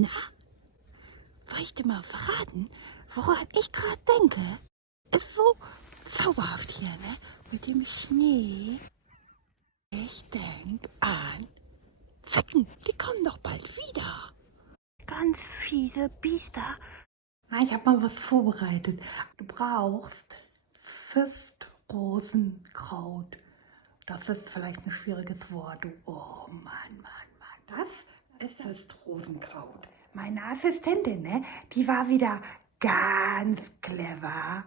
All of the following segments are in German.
Na, soll ich dir mal verraten, woran ich gerade denke? Ist so zauberhaft hier, ne? Mit dem Schnee. Ich denk an Zecken, die kommen doch bald wieder. Ganz fiese Biester. Na, ich hab mal was vorbereitet. Du brauchst Zistrosenkraut. Das ist vielleicht ein schwieriges Wort. Oh Mann. Das ist Zistrosenkraut. Meine Assistentin, ne, die war wieder ganz clever.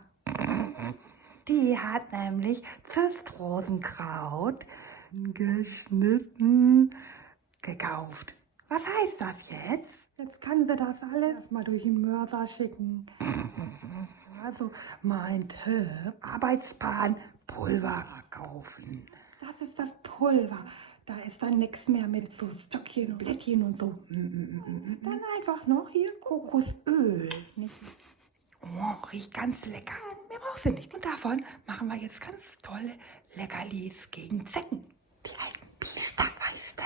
Die hat nämlich Zistrosenkraut geschnitten gekauft. Was heißt das jetzt? Jetzt kann sie das alles mal durch den Mörser schicken. Also mein Tipp, Arbeitspan Pulver kaufen. Das ist das Pulver. Da ist dann nichts mehr mit so Stöckchen und Blättchen und so. Dann einfach noch hier Kokosöl. Nicht? Oh, riecht ganz lecker. Mehr brauchst du nicht. Und davon machen wir jetzt ganz tolle Leckerlis gegen Zecken. Die alten Biester, weißt du.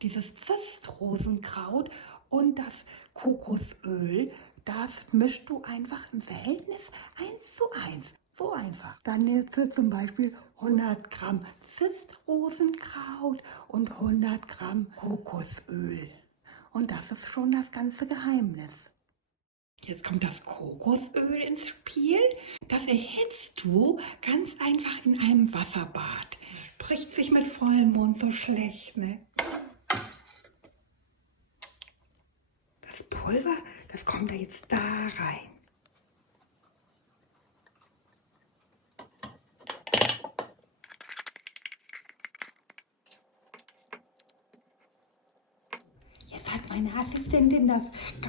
Dieses Zistrosenkraut und das Kokosöl, das mischst du einfach im Verhältnis 1:1. So einfach. Dann nimmst du zum Beispiel 100 Gramm Zistrosenkraut und 100 Gramm Kokosöl. Und das ist schon das ganze Geheimnis. Jetzt kommt das Kokosöl ins Spiel. Das erhitzt du ganz einfach in einem Wasserbad. Spricht sich mit vollem Mund so schlecht, ne? Das Pulver, das kommt da jetzt da rein. Jetzt hat meine Assistentin das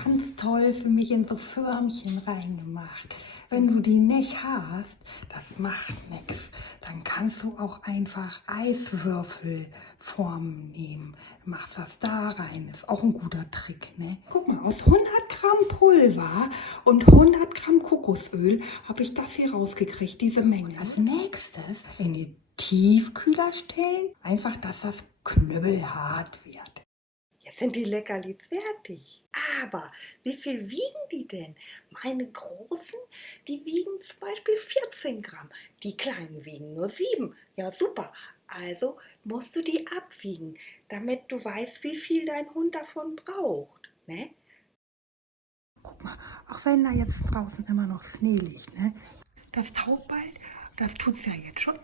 ganz toll für mich in so Förmchen reingemacht. Wenn du die nicht hast, das macht nichts. Dann kannst du auch einfach Eiswürfelformen nehmen. Machst das da rein, ist auch ein guter Trick, ne? Guck mal, aus 100 Gramm Pulver und 100 Gramm Kokosöl habe ich das hier rausgekriegt, diese Menge. Als nächstes in die Tiefkühler stellen, einfach, dass das knüppelhart wird. Jetzt sind die Leckerlis fertig. Aber wie viel wiegen die denn? Meine großen, die wiegen zum Beispiel 14 Gramm. Die kleinen wiegen nur 7. Ja, super. Also musst du die abwiegen, damit du weißt, wie viel dein Hund davon braucht. Ne? Guck mal, auch wenn da jetzt draußen immer noch Schnee liegt, ne? Das taut bald, das tut's ja jetzt schon.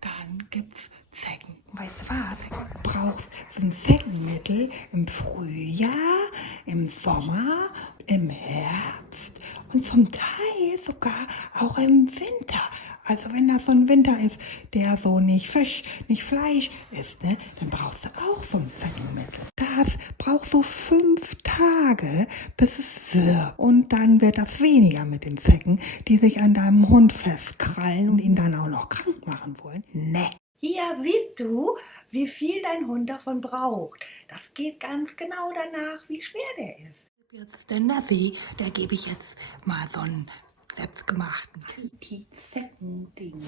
Dann gibt's Zecken. Weißt du was? Du brauchst so ein Zeckenmittel im Frühjahr, im Sommer, im Herbst und zum Teil sogar auch im Winter. Also wenn das so ein Winter ist, der so nicht Fisch, nicht Fleisch ist, ne, dann brauchst du auch so ein Zeckenmittel. Das braucht so 5 Tage, bis es wirkt. Und dann wird das weniger mit den Zecken, die sich an deinem Hund festkrallen und ihn dann auch noch krank machen wollen. Ne. Hier siehst du, wie viel dein Hund davon braucht. Das geht ganz genau danach, wie schwer der ist. Jetzt der Nassi, der gebe ich jetzt mal so einen selbstgemachten Anti-Zecken-Ding.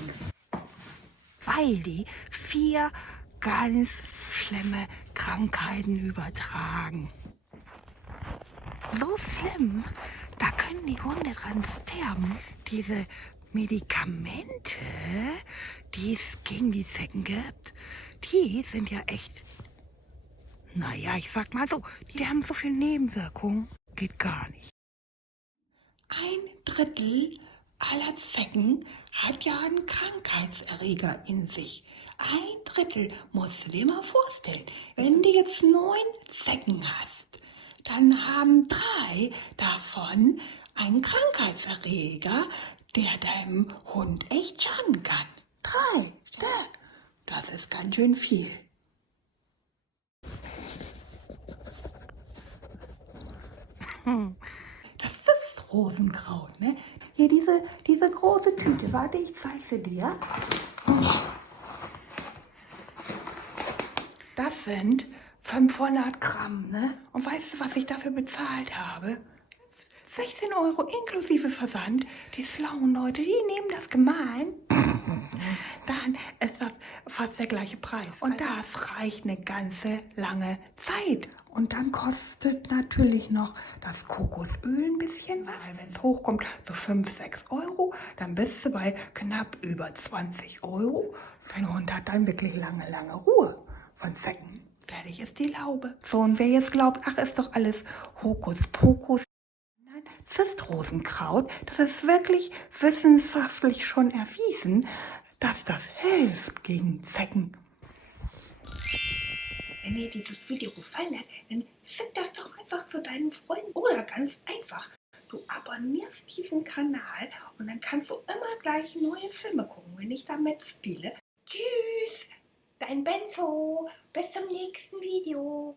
Weil die 4 ganz schlimme Krankheiten übertragen. So schlimm, da können die Hunde dran sterben. Diese Medikamente, die es gegen die Zecken gibt, die sind ja echt, naja, ich sag mal so, die haben so viel Nebenwirkungen, geht gar nicht. 1/3 aller Zecken hat ja einen Krankheitserreger in sich. 1/3 musst du dir mal vorstellen. Wenn du jetzt 9 Zecken hast, dann haben 3 davon einen Krankheitserreger, der deinem Hund echt schaden kann. 3 Stück. Das ist ganz schön viel. Das ist Rosenkraut, ne? Hier diese große Tüte. Warte, ich zeige sie dir. Das sind 500 Gramm, ne? Und weißt du, was ich dafür bezahlt habe? 16 Euro inklusive Versand. Die schlauen Leute, die nehmen das gemein. Dann ist das fast der gleiche Preis. Und das reicht eine ganze lange Zeit. Und dann kostet natürlich noch das Kokosöl ein bisschen was. Wenn es hochkommt, so 5, 6 Euro, dann bist du bei knapp über 20 Euro. Dein Hund hat dann wirklich lange, lange Ruhe von Zecken. Fertig ist die Laube. So, und wer jetzt glaubt, ach, ist doch alles Hokuspokus. Nein, Zistrosenkraut, das ist wirklich wissenschaftlich schon erwiesen, dass das hilft gegen Zecken. Wenn dir dieses Video gefallen hat, dann schick das doch einfach zu deinen Freunden oder ganz einfach. Du abonnierst diesen Kanal und dann kannst du immer gleich neue Filme gucken, wenn ich da mitspiele. Tschüss, dein Benzo. Bis zum nächsten Video.